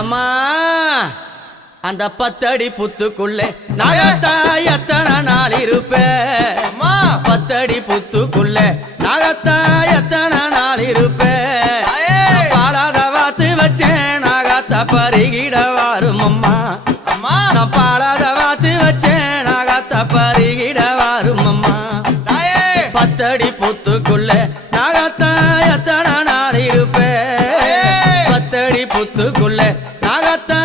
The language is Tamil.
எம்மா அந்த 10 அடி புத்துக்குள்ளே நாகத்தா எத்தனை நாள் இருப்பேன் 10 அடி புத்துக்குள்ளே நாகத்தா எத்தனை நாள் இருப்பேன் பாலாத வாத்து வச்சேன் நாகத்தா பருகிட வாரும் அம்மா நான் பாலாத வாத்து வச்சேன் நாகத்தா பருகிட வாரும் அம்மா 10 அடி புத்துக்குள்ளே நாகத்தா எத்தனை நாள் இருப்பேன் 10 அடி புத்துக்குள்ளே நாகத்தா